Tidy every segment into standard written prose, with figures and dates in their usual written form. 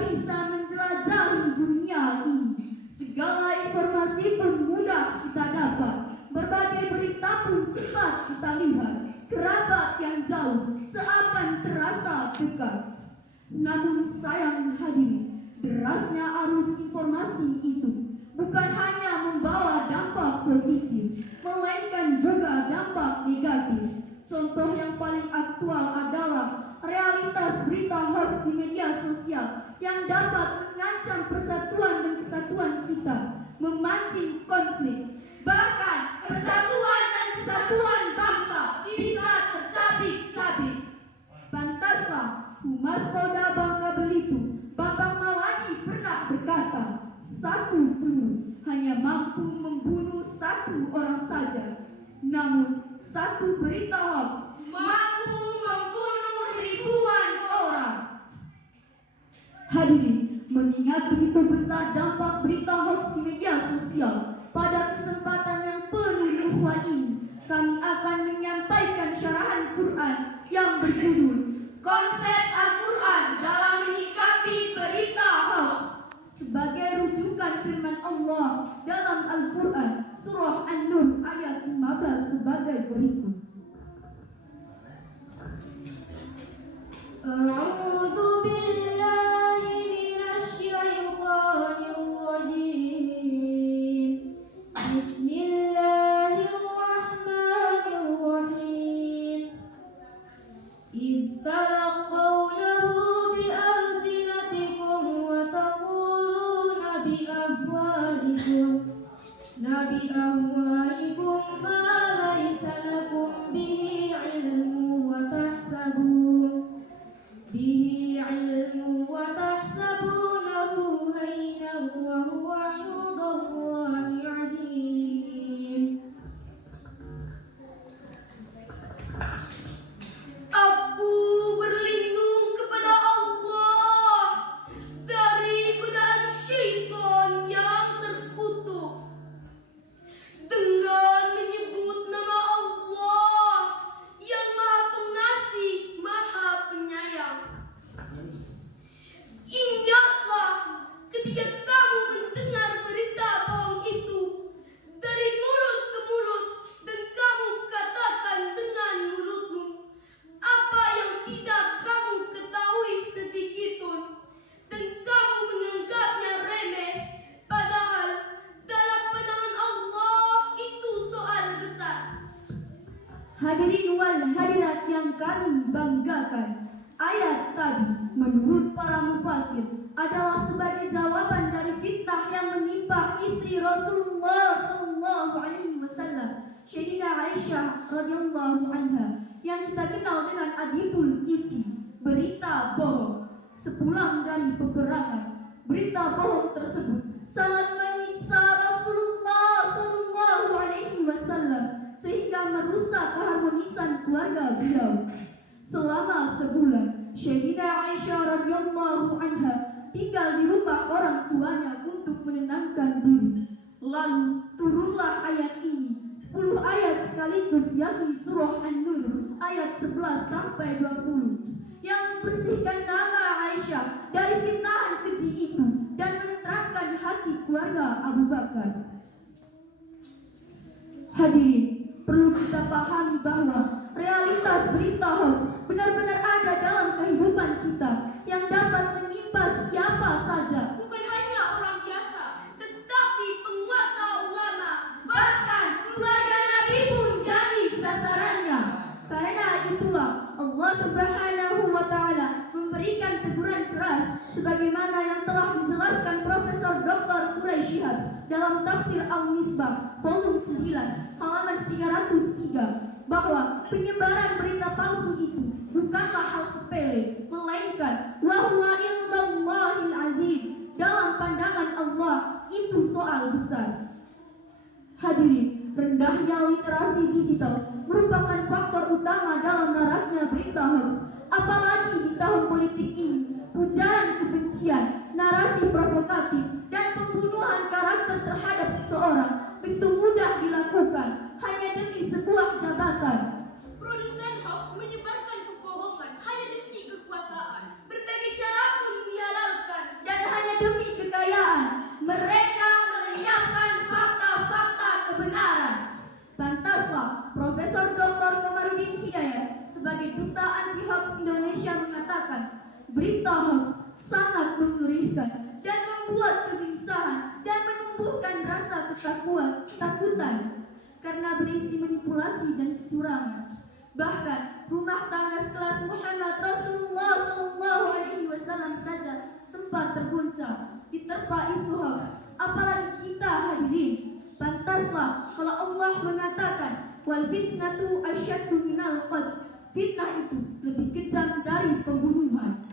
bisa menjelajahi dunia ini. Segala informasi pun mudah kita dapat, berbagai berita pun cepat kita lihat. Kerabat yang jauh seakan terasa dekat. Namun sayang hadirin, derasnya arus informasi itu bukan hanya membawa dampak positif, melainkan juga dampak negatif. Contoh yang paling aktual adalah realitas berita hoax di media sosial yang dapat mengancam persatuan dan kesatuan kita, memancing konflik. Bahkan persatuan dan kesatuan bangsa bisa tercabik-cabik. Pantaslah Humas Polda Bangka Belitung, Bapak Mawadi pernah berkata, satu peluru hanya mampu membunuh satu orang saja. Namun satu berita hoax mampu membunuh ribuan orang. Hadirin, mengingat begitu besar dampak berita hoax di media sosial, pada kesempatan yang penuh ukhuwah ini, kami akan menyampaikan syarahan Quran yang berjudul Konsep Al-Quran dalam Menyikapi Berita Hoax, sebagai rujukan firman Allah dalam Al-Quran Surah An-Nur ayat 15 sebagai berikut. A'udzu billahi minasyaitonir rajim. Bismillahirrahmanirrahim. Talaqawnahu bi'alsinatikum wa taquluna bi'afwahikum ma laysa lakum bihi ilmu wa tahsabunahu hayyan wa huwa 'indallahi 'azim. Aku berlindung kepada Allah dari godaan syaitan yang terkutuk dengan menyebut nama Allah yang Maha Pengasih, Maha Penyayang. Ingatlah ketika kamu mendengar berita bohong itu dari mulut ke mulut, dan kamu katakan dengan mulutmu apa yang tidak kamu ketahui sedikitpun, dan kamu menganggapnya remeh, padahal dalam pandangan Allah itu soal besar. Hadirin wal hadirat yang kami banggakan, ayat tadi menurut para mufasir adalah sebagai jawaban dari fitnah yang menimpa istri Rasulullah SAW, Sayyidah Aisyah radhiyallahu anha, yang kita kenal dengan Aditul Ifki, berita bohong. Sepulang dari peperangan, berita bohong tersebut sangat menyiksa Rasulullah SAW sehingga merusak keharmonisan keluarga beliau. Selama sebulan, Sayyidah Aisyah radhiyallahu anha tinggal di rumah orang tuanya untuk menenangkan diri. Lalu turunlah ayat ini, 10 ayat sekaligus, yakni surah An-Nur ayat 11 sampai 20, yang membersihkan nama Aisyah dari fitnahan keji itu dan menerangkan hati keluarga Abu Bakar. Hadirin, perlu kita pahami bahwa realitas berita hoax benar-benar ada dalam kehidupan kita yang dapat menimpa siapa saja. Bukan hanya orang biasa, tetapi penguasa ulama, bahkan keluarga Nabi pun jadi sasarannya. Karena itulah Allah Subhanahu wa Ta'ala memberikan teguran keras sebagaimana yang telah dijelaskan Profesor Dr. Quraish Shihab dalam tafsir Al-Misbah volume 9 halaman 303, bahwa penyebaran berita palsu itu bukanlah hal sepele, melainkan wa huwa indallahil azim, dalam pandangan Allah itu soal besar. Hadirin, rendahnya literasi digital merupakan faktor utama dalam maraknya berita hoax. Apalagi di tahun politik ini, ujaran kebencian, narasi provokatif, dan pembunuhan karakter terhadap seseorang begitu mudah dilakukan hanya demi sebuah jabatan. Produsen hoax menyebarkan kebohongan hanya demi kekuasaan. Berbagai cara pun dihalalkan sebagai Duta Anti Hoax Indonesia mengatakan, berita hoax sangat mengerikan dan membuat kegelisahan dan menumbuhkan rasa ketakutan karena berisi manipulasi dan kecurangan. Bahkan rumah tangga sekelas Muhammad Rasulullah SAW saja sempat terguncang diterpa isu hoax, apalagi kita hadirin. Pantaslah kalau Allah mengatakan, wal fitnatu asyaddu minal qatl. Fitnah itu lebih kejam dari pembunuhan.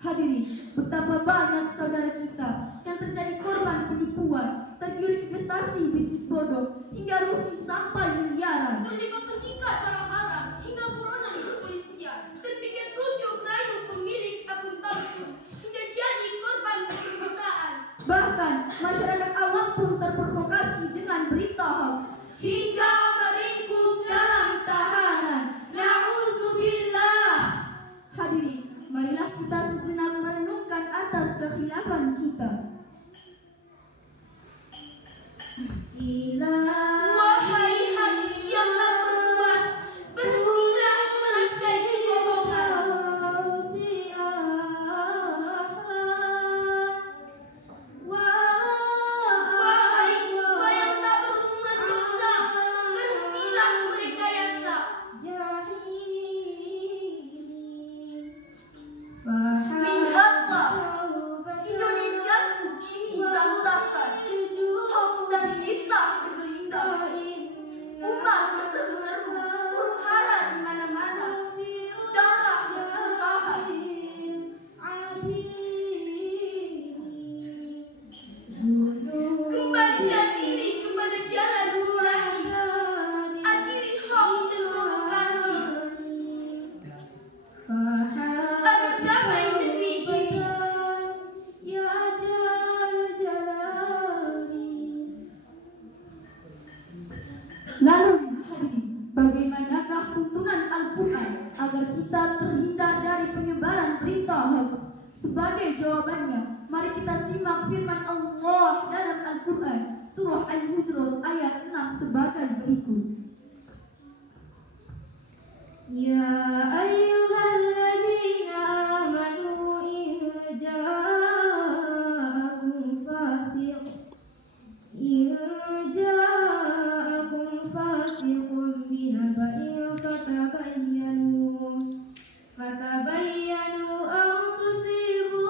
Hadirin, betapa banyak saudara kita yang terjadi korban penipuan, tergiur investasi bisnis bodoh, hingga rugi sampai miliaran. Terlibat sindikat barang haram, hingga buronan kepolisian, terpikir bujuk rayu pemilik akun palsu, hingga jadi korban pemerkosaan. Bahkan masyarakat awam pun terprovokasi dengan berita hoax, Hingga meringkuk dalam tahanan. Na'udzubillah. Hadirin, marilah kita sejenak merenungkan atas kekhilafan kita. Wahai hati yang tak berbuat, berhentilah merangkai kebohongan. Wahai jiwa yang tak berumuran dosa, berhentilah merekayasa. Lihatlah, Indonesia kini berantakan. Hoax dan fitnah bergelinda. Umat berseru-seru, huru hara di mana-mana. Darah bertumpahan. Kembalikan diri kepada jalan ilahi. Akhiri hoax dan provokasi. Agar damai negeri ini. Lalu hadirin, bagaimanakah tuntunan Al-Quran agar kita terhindar dari penyebaran berita hoax? Sebagai jawabannya, mari kita simak firman Allah dalam Al-Quran, surah Al-Hujurat ayat 6 sebagai berikut. Ya ayyuhalladzina amanu in ja'akum fasiqun binaba'in fatabayyanu an tusibu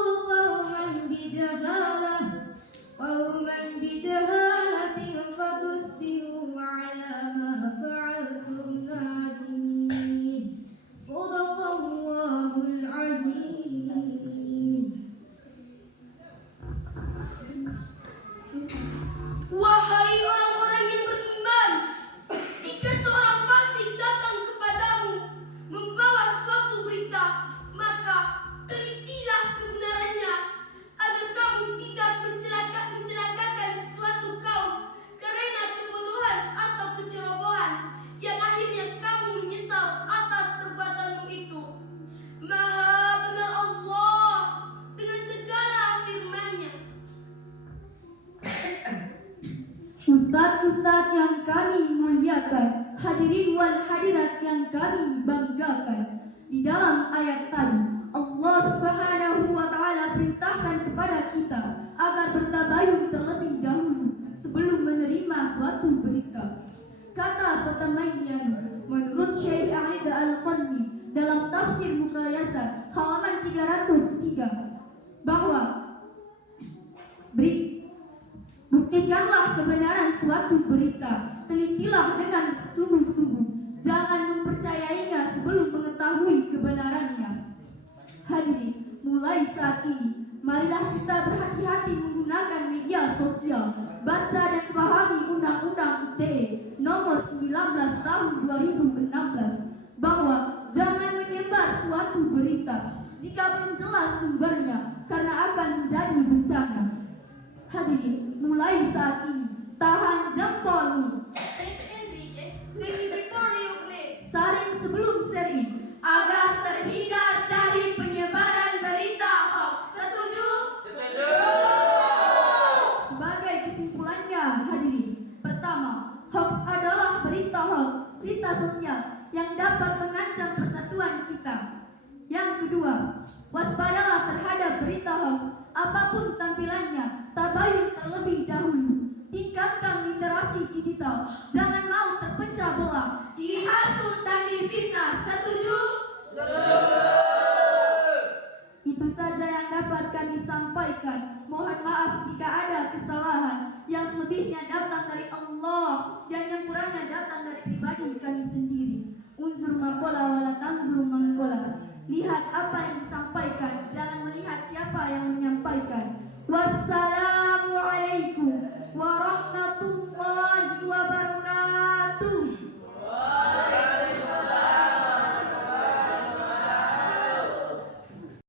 qauman bijahalatin fatusbihu ala ma fa'altum nadimin. Shadaqallahul azim. Wahai orang-orang yang beriman, jika seorang fasik datang kepadamu membawa suatu berita, maka telitilah kebenarannya agar kamu tidak mencelakakan suatu kaum karena kebodohan atau kecerobohan yang akhirnya kamu menyesal atas perbuatanmu itu. Maha benar Allah dengan segala firman-Nya. Ustadz-ustadz yang kami muliakan, hadirin wal hadirat yang kami banggakan, di dalam ayat tadi Allah Subhanahu wa Ta'ala perintahkan kepada kita agar bertabayun terlebih dahulu sebelum menerima suatu berita. Kata Fatamayyanu menurut Syekh A'idha Al-Qarni dalam tafsir Muqayyasah halaman 303 bahwa buktikanlah kebenaran suatu berita, telitilah dengan sungguh-sungguh, jangan mempercayainya sebelum mengetahui kebenarannya. Hadirin, mulai saat ini, marilah kita berhati-hati menggunakan media sosial, baca dan pahami Undang-Undang ITE nomor 19 tahun 2016 bahwa jangan menyebar suatu berita jika belum jelas sumbernya karena akan menjadi bencana. Hadirin, mulai saat ini, tahan jempolmu, saring sebelum sharing, Agar terhindar dari penyebaran berita hoax. Setuju? Sebagai kesimpulannya, hadirin, pertama, hoax adalah berita hoax, berita sosial yang dapat mengancam persatuan kita. Yang kedua, waspadalah terhadap berita hoax apapun tampilannya, tabayun terlebih dahulu. Tingkatkan literasi digital, jangan mau terpecah belah, Dihasut dan difitnah, setuju? Itu saja yang dapat kami sampaikan. Mohon maaf jika ada kesalahan. Yang selebihnya datang dari Allah dan yang kurangnya datang dari pribadi kami sendiri.